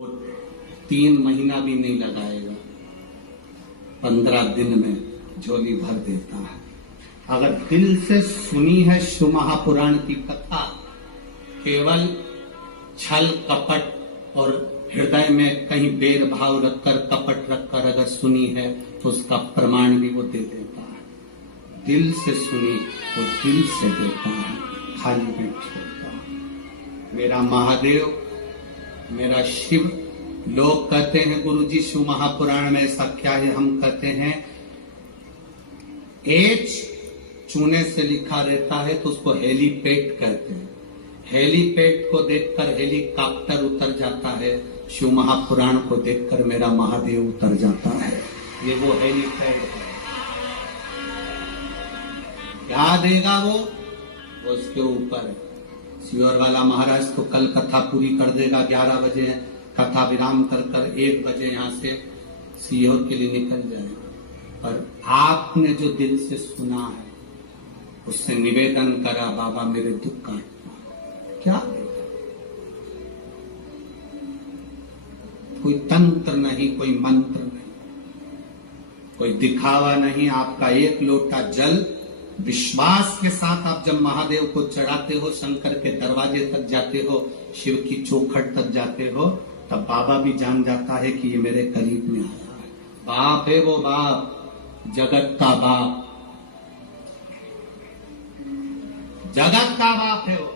वो 3 महीना भी नहीं लगाएगा, 15 दिन में झोली भर देता है। अगर दिल से सुनी है शिव महापुराण की कथा, केवल छल कपट और हृदय में कहीं बेर भाव रखकर कपट रखकर अगर सुनी है तो उसका प्रमाण भी वो दे देता है। दिल से सुनी वो दिल से देता है, खाली नहीं छोड़ता। मेरा महादेव, मेरा शिव, लोग कहते हैं गुरुजी शिव महापुराण में ऐसा क्या है, हम कहते हैं एच चूने से लिखा रहता है तो उसको हेलीपैड कहते हैं। हेलीपैड को देखकर हेलीकॉप्टर उतर जाता है, शिव महापुराण को देखकर मेरा महादेव उतर जाता है। ये वो हेलीपैड है। क्या देगा वो उसके ऊपर है। सियोर वाला महाराज तो कल कथा पूरी कर देगा, 11 बजे कथा विराम कर 1 बजे यहाँ से सीहोर के लिए निकल जाएगा। पर आपने जो दिल से सुना है उससे निवेदन करा, बाबा मेरे दुख काटना, क्या देगा? कोई तंत्र नहीं, कोई मंत्र नहीं, कोई दिखावा नहीं। आपका 1 लोटा जल विश्वास के साथ आप जब महादेव को चढ़ाते हो, शंकर के दरवाजे तक जाते हो, शिव की चौखट तक जाते हो, तब बाबा भी जान जाता है कि ये मेरे करीब में आया है। बाप है वो, बाप, जगत का बाप, जगत का बाप है वो।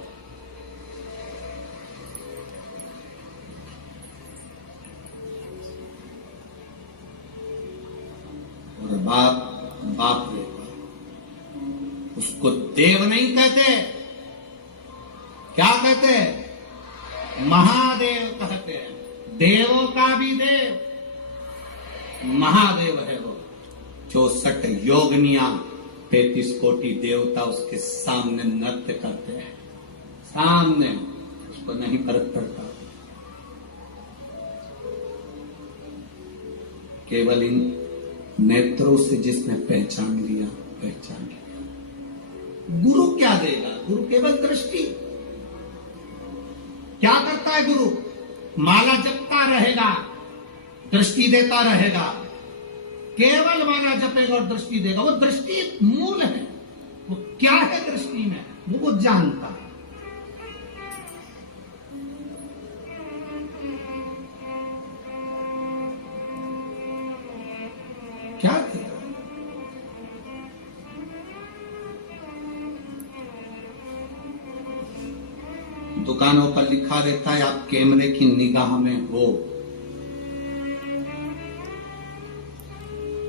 और बाप बाप है, उसको देव नहीं कहते, क्या कहते? महादेव कहते हैं। देवों का भी देव महादेव है वो। 64 योगनिया, 33 कोटि देवता उसके सामने नृत्य करते हैं, सामने, उसको नहीं फर्क पड़ता। केवल इन नेत्रों से जिसने पहचान लिया, पहचान लिया। गुरु क्या देगा? गुरु केवल दृष्टि। क्या करता है गुरु? माला जपता रहेगा, दृष्टि देता रहेगा। केवल माला जपेगा और दृष्टि देगा। वो दृष्टि मूल है। वो क्या है दृष्टि में, वो जानता है। क्या देगा? दुकानों पर लिखा रहता है आप कैमरे की निगाह में हो।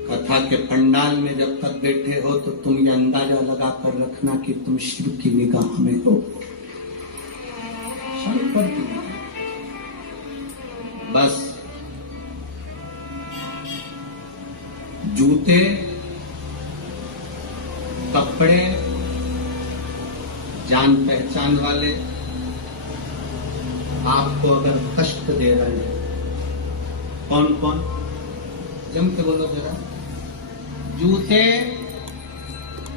कथा के पंडाल में जब तक बैठे हो तो तुम ये अंदाजा लगाकर रखना कि तुम शिव की निगाह में हो, शंकर की निगाह। बस जूते, कपड़े, जान पहचान वाले आपको अगर कष्ट दे रहे हैं, कौन कौन? जम के बोलो जरा। जूते,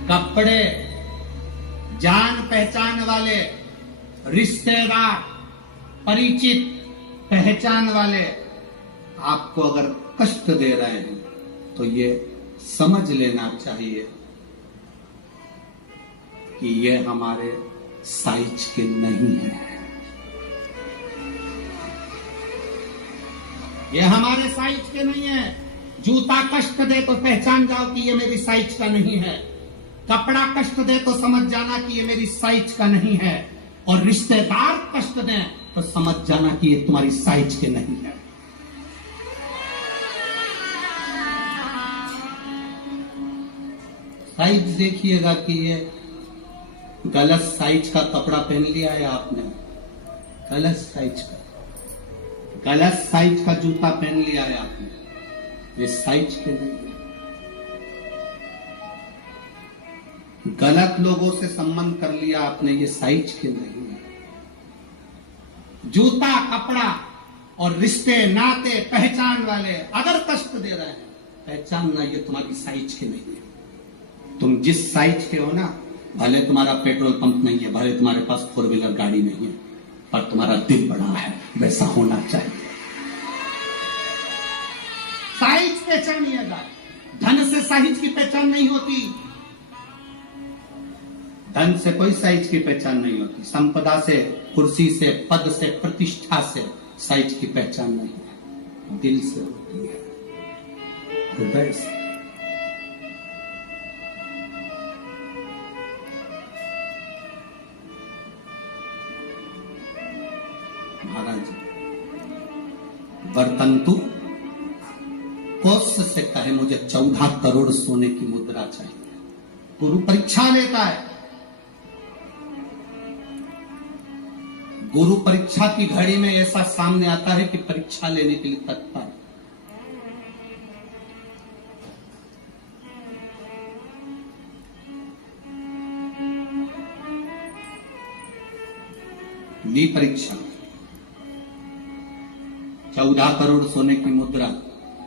कपड़े, जान पहचान वाले, रिश्तेदार, परिचित, पहचान वाले आपको अगर कष्ट दे रहे हैं तो ये समझ लेना चाहिए कि ये हमारे साइज के नहीं है। ये हमारे साइज के नहीं है। जूता कष्ट दे तो पहचान जाओ कि ये मेरी साइज का नहीं है। कपड़ा कष्ट दे तो समझ जाना कि ये मेरी साइज का नहीं है। और रिश्तेदार कष्ट दे तो समझ जाना कि ये तुम्हारी साइज के नहीं है। साइज देखिएगा कि ये गलत साइज का कपड़ा पहन लिया है आपने, गलत साइज का, गलत साइज का जूता पहन लिया है आपने, ये साइज के नहीं है। गलत लोगों से संबंध कर लिया आपने, ये साइज के नहीं है। जूता, कपड़ा और रिश्ते, नाते, पहचान वाले अगर कष्ट दे रहे हैं, पहचानना ये तुम्हारी साइज के नहीं है। तुम जिस साइज के हो ना, भले तुम्हारा पेट्रोल पंप नहीं है, भले तुम्हारे पास 4 व्हीलर गाड़ी नहीं है, पर तुम्हारा दिल बड़ा है, वैसा होना चाहिए। पहचानिएगा। धन से साइज की पहचान नहीं होती, धन से कोई साइज की पहचान नहीं होती, संपदा से, कुर्सी से, पद से, प्रतिष्ठा से साइज की पहचान नहीं है, दिल से होती है, हृदय से। महाराज वर्तंतु कोष से कहे मुझे 14 करोड़ सोने की मुद्रा चाहिए। गुरु परीक्षा लेता है, गुरु परीक्षा की घड़ी में ऐसा सामने आता है कि परीक्षा लेने के लिए तत्पर। ली परीक्षा, 14 करोड़ सोने की मुद्रा,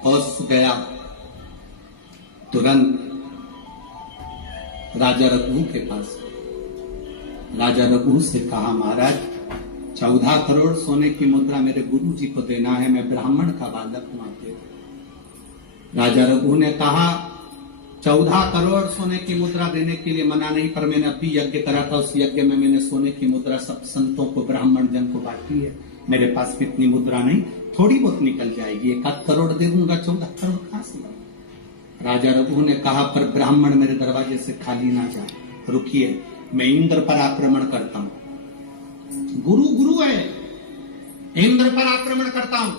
होश गया, तुरंत राजा रघु के पास। राजा रघु से कहा, महाराज 14 करोड़ सोने की मुद्रा मेरे गुरु जी को देना है, मैं ब्राह्मण का बालक हूं, आप दे। राजा रघु ने कहा 14 करोड़ सोने की मुद्रा देने के लिए मना नहीं, पर मैंने अभी यज्ञ करा था, उस यज्ञ में मैंने सोने की मुद्रा सब संतों को, ब्राह्मण जन को बांटी है। मेरे पास भी इतनी मुद्रा नहीं, थोड़ी बहुत निकल जाएगी, 1 करोड़ दे दूंगा, 14 करोड़ कहां से लाऊं? राजा रघु ने कहा, पर ब्राह्मण मेरे दरवाजे से खाली ना जाए, रुकिए, मैं इंद्र पर आक्रमण करता हूं। गुरु गुरु है, इंद्र पर आक्रमण करता हूं।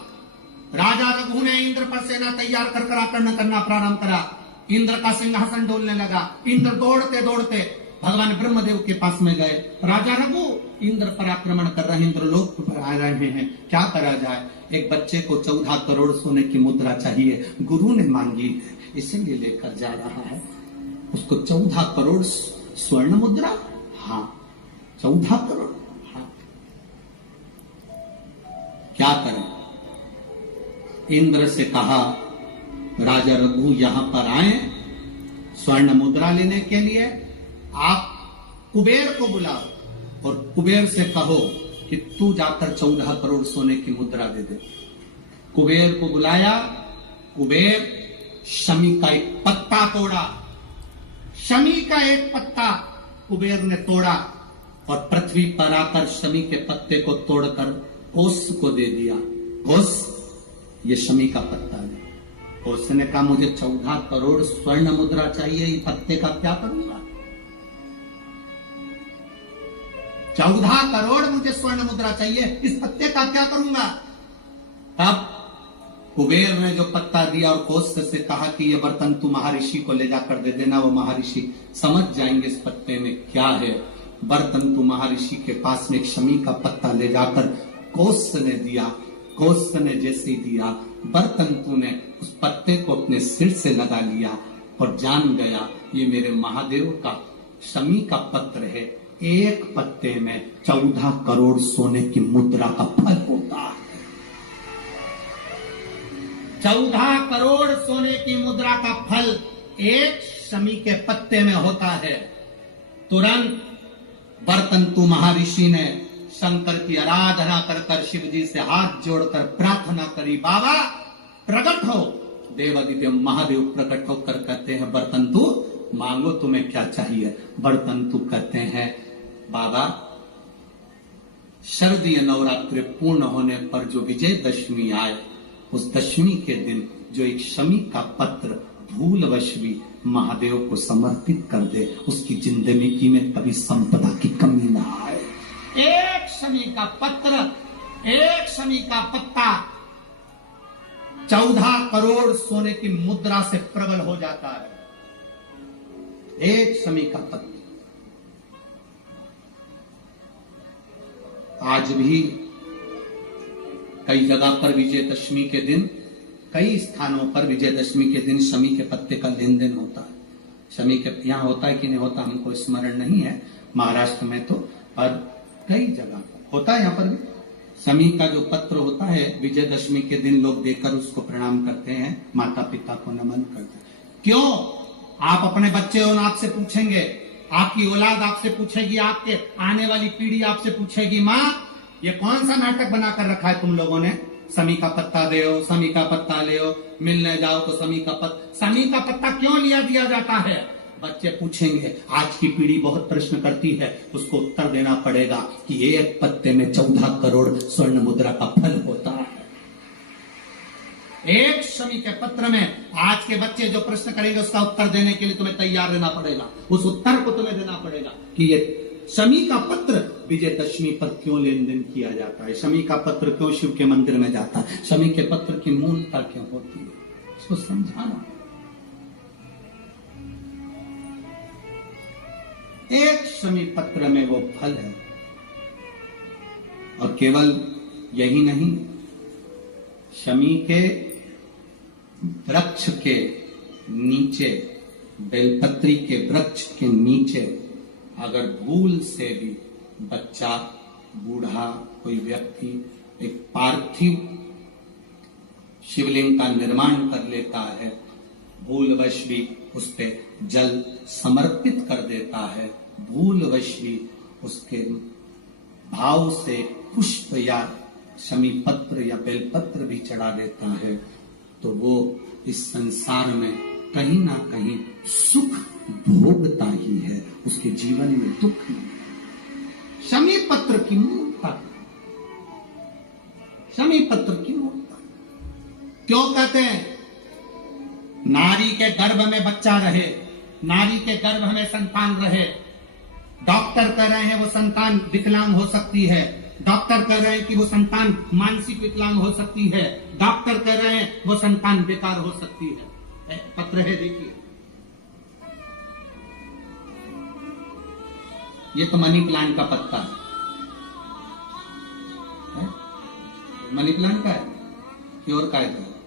राजा रघु ने इंद्र पर सेना तैयार कर आक्रमण करना प्रारंभ करा। इंद्र का सिंहासन डोलने लगा। इंद्र दौड़ते दौड़ते भगवान ब्रह्मदेव के पास में गए। राजा रघु इंद्र पर आक्रमण कर रहे हैं, इंद्र लोक पर आ रहे हैं, क्या करा जाए? एक बच्चे को 14 करोड़ सोने की मुद्रा चाहिए, गुरु ने मांगी है, इसीलिए लेकर जा रहा है। उसको 14 करोड़ स्वर्ण मुद्रा, हाँ 14 करोड़, हाँ क्या करें? इंद्र से कहा, राजा रघु यहां पर आए स्वर्ण मुद्रा लेने के लिए, आप कुबेर को बुलाओ और कुबेर से कहो कि तू जाकर 14 करोड़ सोने की मुद्रा दे दे। कुबेर को बुलाया। कुबेर शमी का एक पत्ता तोड़ा, शमी का एक पत्ता कुबेर ने तोड़ा और पृथ्वी पर आकर शमी के पत्ते को तोड़कर कोस को दे दिया। कोस ये शमी का पत्ता है। उसने कहा, मुझे 14 करोड़ स्वर्ण मुद्रा चाहिए, ये पत्ते का क्या करूंगा? 14 करोड़ मुझे स्वर्ण मुद्रा चाहिए, इस पत्ते का क्या करूंगा? तब कुबेर ने जो पत्ता दिया और कोस से कहा कि ये बर्तन तू महर्षि को ले जाकर दे देना, वो महर्षि समझ जाएंगे इस पत्ते में क्या है। बर्तन तू महर्षि के पास में एक शमी का पत्ता ले जाकर कोस ने दिया। कोस ने जैसे दिया, बर्तन तू ने उस पत्ते को अपने सिर से लगा लिया और जान गया ये मेरे महादेव का शमी का पत्र है। एक पत्ते में 14 करोड़ सोने की मुद्रा का फल होता है। 14 करोड़ सोने की मुद्रा का फल एक शमी के पत्ते में होता है। तुरंत बर्तंतु महर्षि ने शंकर की आराधना कर कर शिव जी से हाथ जोड़कर प्रार्थना करी, बाबा प्रकट हो। देवादिदेव महादेव प्रकट होकर कहते हैं, बर्तंतु मांगो तुम्हें क्या चाहिए? बर्तंतु कहते हैं, बाबा शरदीय नवरात्रि पूर्ण होने पर जो विजयदशमी आए, उस दशमी के दिन जो एक शमी का पत्र भूलवश भी महादेव को समर्पित कर दे, उसकी जिंदगी में कभी संपदा की कमी ना आए। एक शमी का पत्र, एक शमी का पत्ता 14 करोड़ सोने की मुद्रा से प्रबल हो जाता है। एक शमी का पत्र। आज भी कई जगह पर विजयदशमी के दिन, कई स्थानों पर विजयदशमी के दिन शमी के पत्ते का लेन देन होता है। शमी के यहाँ होता है कि नहीं होता हमको स्मरण नहीं है, महाराष्ट्र में तो, पर कई जगह पर होता है। यहाँ पर भी शमी का जो पत्र होता है, विजयदशमी के दिन लोग देकर उसको प्रणाम करते हैं, माता पिता को नमन करते हैं। क्यों? आप अपने बच्चे और आपसे पूछेंगे, आपकी औलाद आपसे पूछेगी, आपके आने वाली पीढ़ी आपसे पूछेगी, माँ ये कौन सा नाटक बनाकर रखा है तुम लोगों ने? समी का पत्ता दे, समी का पत्ता ले, मिलने जाओ तो समी का पत्ता क्यों लिया दिया जाता है? बच्चे पूछेंगे, आज की पीढ़ी बहुत प्रश्न करती है, उसको उत्तर देना पड़ेगा कि एक पत्ते में 14 करोड़ स्वर्ण मुद्रा का फल होता है। एक शमी के पत्र में आज के बच्चे जो प्रश्न करेंगे उसका उत्तर देने के लिए तुम्हें तैयार रहना पड़ेगा। उस उत्तर को तुम्हें देना पड़ेगा कि ये शमी का पत्र विजयदशमी पर क्यों लेन देन किया जाता है, शमी का पत्र क्यों शिव के मंदिर में जाता है, शमी के पत्र की मूलता क्यों होती है, इसको समझाना। एक शमी पत्र में वो फल है। और केवल यही नहीं, शमी के वृक्ष के नीचे, बेलपत्री के वृक्ष के नीचे अगर भूल से भी बच्चा, बूढ़ा, कोई व्यक्ति एक पार्थिव शिवलिंग का निर्माण कर लेता है, भूलवश भी उस पे जल समर्पित कर देता है, भूलवश भी उसके भाव से पुष्प या शमी पत्र या बेलपत्र भी चढ़ा देता है, तो वो इस संसार में कहीं ना कहीं सुख भोगता ही है, उसके जीवन में दुख नहीं। शमी पत्र की मूर्ता, शमी पत्र की मूर्ता क्यों कहते हैं? नारी के गर्भ में बच्चा रहे, नारी के गर्भ में संतान रहे। डॉक्टर कह रहे हैं वो संतान विकलांग हो सकती है, डॉक्टर कह रहे हैं कि वो संतान मानसिक विकलांग हो सकती है, डॉक्टर कह रहे हैं वो संतान बेकार हो सकती है। पत्र है, देखिए, ये तो मनी प्लांट का पत्ता है? मनी प्लांट का है कि और का है?